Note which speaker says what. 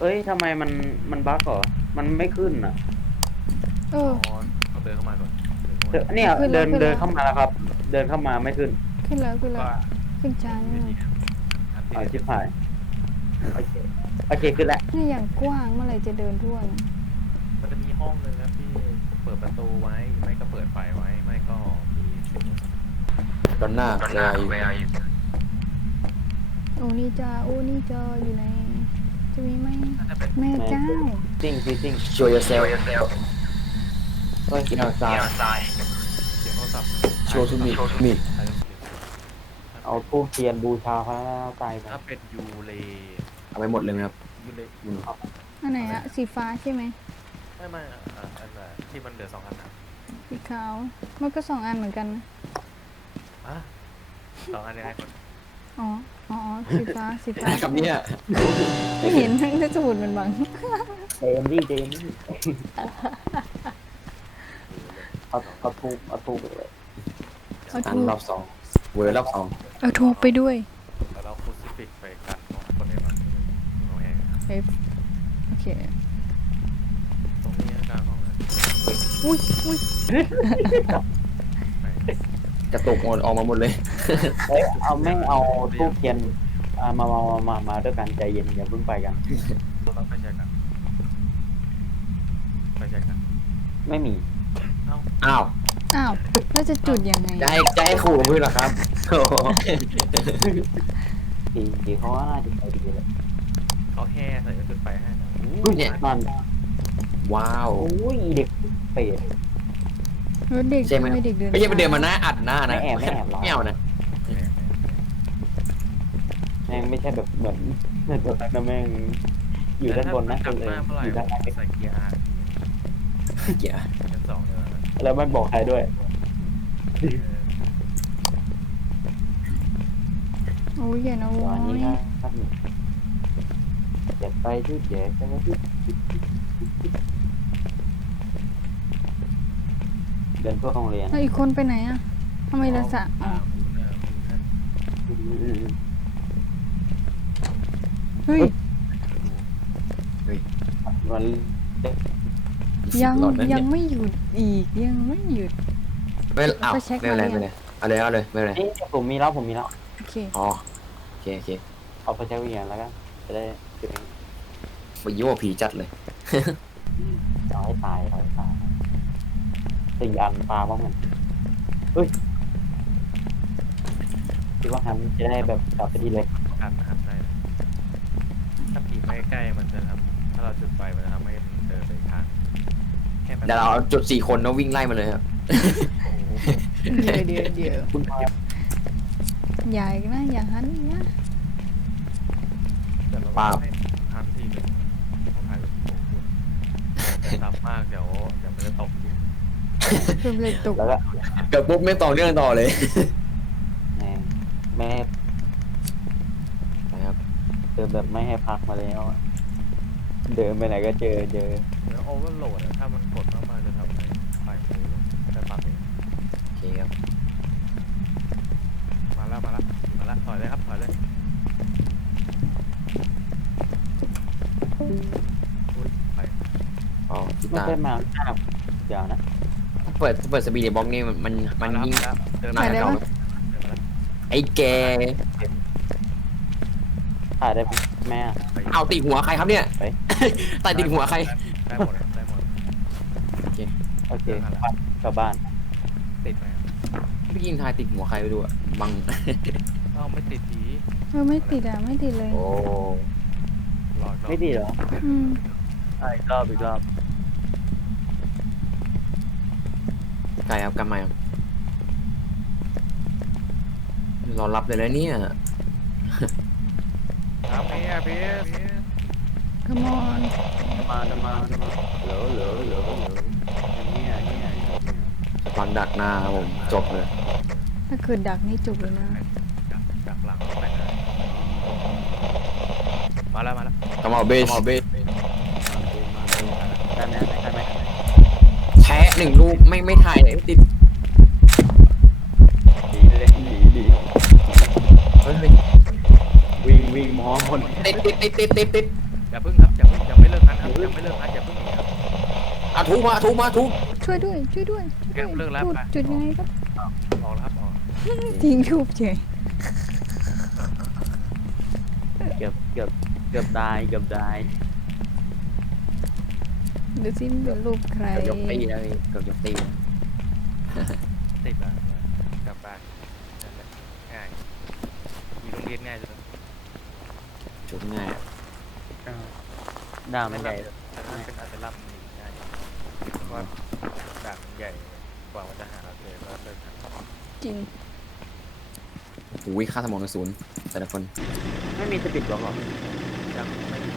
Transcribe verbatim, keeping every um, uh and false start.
Speaker 1: เอ้ยทำไมมันมันบั๊กเหรอมันไม่ขึ้นอ่ะ
Speaker 2: เออ
Speaker 3: ต้องเดินเข้ามาก่อน
Speaker 1: เนี่ยเดินเดินเข้ามาแล้วครับ เดินเข้ามาไม่ขึ้น
Speaker 2: ขึ้นแล้วขึ้นแล้วขึ้นช้านี่
Speaker 1: เอาชิบหายโอเคโอเคขึ้นแล้ว
Speaker 2: นี่อย่างกว้างเมื่อไหร่จะเดินทั่วนะ
Speaker 3: มันจะมีห้องนึงครับที่เปิดประตูไว้ไม่ก็เปิดไฟไว้ไม่ก็มี
Speaker 4: ตอนหน้าเวลาอยู่
Speaker 2: โอ้นี่จ้าโอ้นี่จออยู่ในจะมีไหมแม่เจ้า
Speaker 1: จริงจริงจริง
Speaker 4: show yourself
Speaker 1: เฮ้ย
Speaker 4: กินเอาทราย
Speaker 3: เสียงโทรศัพท์
Speaker 4: show to me me
Speaker 1: เอาทูบเทียนบูชาพระไตรไป
Speaker 3: ถ้าเป็นยูเล
Speaker 4: เอาไปหมดเลยไหมครับ
Speaker 3: ยูเล
Speaker 2: อันไหนอะสีฟ้าใช่ไหม
Speaker 3: ไม่ไม่อันไหนที่มันเหลือสองอันนะ
Speaker 2: สีขาวมันก็สองอันเหมือนกันนะ
Speaker 3: อ่ะสองอันยังไงคน
Speaker 2: อ๋ออ๋อสีฟ้าสีฟ้า
Speaker 4: กับเนี่ย
Speaker 2: ไม่เห็นทั้งที่สมุดมันบัง
Speaker 1: เจมดี้เจมดี้เอาเอาทูบเอาทูบไปเลย
Speaker 2: เอา
Speaker 4: อัน
Speaker 2: ทูบ
Speaker 4: รอบสองเวอร์รอบสอง
Speaker 2: เอาทูบไปด้วย
Speaker 3: แล้วเราคูซิฟิกไปกันคนเดียวกันโอเค
Speaker 2: เอฟโอเค
Speaker 3: ตรงนี้กลางห้องนะ
Speaker 2: อุ้ยอุ้ย
Speaker 4: กระตุกหมดออกมาหมดเลย
Speaker 1: เฮ้ยเอาแม่งเอาทูบเทียนมามามามามาด้วยกันใจเย็นอย่าเพิ่งไปกัน
Speaker 3: ต้องไปแชร์กันไปแชร์กัน
Speaker 1: ไม่มี
Speaker 4: อ้าว
Speaker 2: อ้าวแล้วจะจุดยังไง
Speaker 4: จะให้จะให้ขู่กับพื้นเหรอครับ
Speaker 1: ทีทีเขาว่าน่าจะใจดีเลย
Speaker 3: เขาแห่ใส่จุดไฟให้
Speaker 4: รุ่นเนี่ย
Speaker 1: นั่น
Speaker 4: ว้าว
Speaker 1: โอ้ยเด็กเปรต
Speaker 2: เด็ก
Speaker 4: ใช่ไหม
Speaker 2: เด็กเดิน
Speaker 4: ไม่ใช่ไปเดินมาหน้าอัดหน้านะ
Speaker 1: ไม่แอบไม่แอบ
Speaker 4: ไม่เอานะ
Speaker 1: แม่งไม่ใช่แบบเหมือนเหมือนแบบนั้นแม่งอยู่ด้านบนนะเลยอยู่ด้านล่าง
Speaker 3: ใส่เกียร์อาร์
Speaker 4: เกียร์
Speaker 3: ชั้นสองเลย
Speaker 1: แล้วไม่บอกใครด้วย
Speaker 2: โอ้ยอย่านะว
Speaker 1: ะนี้ครับเจ็บไปที่เจ็บไปที่เดินทั่วโรงเรียน
Speaker 2: แล้วอีกคนไปไหนอ่ะทำไมละสะอ๋อเฮ้ย
Speaker 1: วัน
Speaker 2: ยังยังไม่หยุดอีกยังไม่หยุด
Speaker 4: ไม่เอาไม่อะไรไม่เลยเอาเลยเอาเลยไม่เลย
Speaker 1: ผมมีแล้วผมมีแล้ว
Speaker 2: โอเค
Speaker 4: อ๋อโอเคโอเค
Speaker 1: เอาไปใช้วิญญาณแล้วกันจะได้จุดนี้
Speaker 4: ไปยั่วผีจัดเลย
Speaker 1: เอาให้ตายเอาให้ตายสิ่งอันปลาบ้างมันเฮ้ยคิดว่าฮันจะได้แบบกลับไปที่เล็ก
Speaker 3: กันนะครับได้ถ้าผีไม่ใกล้มันจะทำถ้าเราจุดไฟมันจะทำให้มันเดินไปทาง
Speaker 4: เดี๋ยวเราเอาจุดสี่คนแล้ววิ่งไล่มาเลยครับ
Speaker 2: เดี๋ยวเดี๋ยวเดี๋ยวใหญ่นะอย่าหันนะ
Speaker 3: ปาบหันทีนึงต้องถ่ายรูปคู่แต่ต่ำมากเดี๋ยวเดี๋ยวมันจะตกจริง
Speaker 2: เพิ่มเลยตก
Speaker 1: แล้วก็
Speaker 4: เกิดปุ๊บไม่ต่อเนื่องต่อเลย
Speaker 1: แม่นะครับเดินแบบไม่ให้พักมาแล้วเดินไปไหนก็เจอเจอ
Speaker 3: เดี๋ยวโอเวอร์โหลดถ้ามันกดมากๆจะทำให้ไฟมันลงจะปรับเอง
Speaker 4: โอเคครับ
Speaker 3: มาแล้วมาแล้วมาแล้วถอยเลยครับถอยเลยอุ้ยไป
Speaker 4: อ๋อที่
Speaker 1: ไม่
Speaker 4: ตา
Speaker 1: ได้มาหน้าเดี๋ยวนะ
Speaker 4: เปิดเปิดสปีดบ็อกนี่มันมันยิ่ง
Speaker 3: น่า
Speaker 4: เก่าไอ้แก
Speaker 1: ถ่ายได้แม่
Speaker 4: เอาตีหัวใครครับเนี่ยตายตีหัวใคร
Speaker 3: ได้หมดได้หมด
Speaker 4: โอเค
Speaker 1: โอเคกลับบ้าน
Speaker 3: ติดไหม
Speaker 4: พี่กินทายติดหัวใครไปดูอ่ะบัง
Speaker 3: เอ้าไม่ติดผี
Speaker 2: เออไม่ติดอ่ะไม่ติดเลย
Speaker 1: โอ้ไม่ติดเหรอ
Speaker 2: อืม
Speaker 1: ใช่รอบอีกรอบ
Speaker 4: ไก่ครับกำไมรอรับเลยแล้วเนี่ย
Speaker 3: ทำไงอ่ะพี่
Speaker 2: Come on
Speaker 1: มาจะมาเหลือเหลือเหลือเหลือเนี่ยเนี่ย
Speaker 4: ฟังดักหน้าครับผมจบเลย
Speaker 2: ถ้าเกิดดักนี่จบเลยนะ
Speaker 3: ดักหลังไปนะมาแล้วมาแล้ว
Speaker 4: กำเอาเบสเบส
Speaker 1: ได้ไหมได้ไหม
Speaker 4: แท้หนึ่งลูกไม่ไม่ถ่ายเลยติด
Speaker 1: ดีเลยดีดี
Speaker 4: เฮ้ย
Speaker 1: วิ่งวิ่งมองคน
Speaker 4: ติดติดติดติดติดติด
Speaker 3: อย่าเพิ่งครับอย่าเพิ่งยังไม่เลิกนัดครับยังไม่เลิกนัดอย่าเพิ่งหนีครับ
Speaker 4: อ่ะทุบมาทุบมาทุบ
Speaker 2: ช่วยด้วยช่วยด้วยช่วย
Speaker 3: แก
Speaker 2: ด้วย
Speaker 3: เลิกแล้ว
Speaker 2: จุด
Speaker 3: ไป
Speaker 2: จุดยังไงครับ
Speaker 3: ออกแล้วครับออก
Speaker 2: ทิ้งทูบเฉย
Speaker 1: เกือบเกือบเกือบได้เกือบได้
Speaker 2: ดูซิมันเป็นรูปใคร
Speaker 4: เกือบยกตีแล้วพี่เกือบยกตีแล้ว
Speaker 3: ติดแล้วกลับบ้านนั่นแหละง่ายอยู่โรงเรียนง่ายสุดแล้ว
Speaker 4: ชุบง่าย
Speaker 1: ด่างมันใหญ่
Speaker 3: แต่ถ้าเป็นอาจจะรับมันง่ายเพราะว่าด่างมันใหญ่กว่ามันจะหาเราเจอก็เลิกทำ
Speaker 2: จริง
Speaker 4: อุ้ยค่าสมองศูนย์แต่ละคน
Speaker 1: ไม่มีสปิดบล็อกหรอ
Speaker 3: ยังไม่มี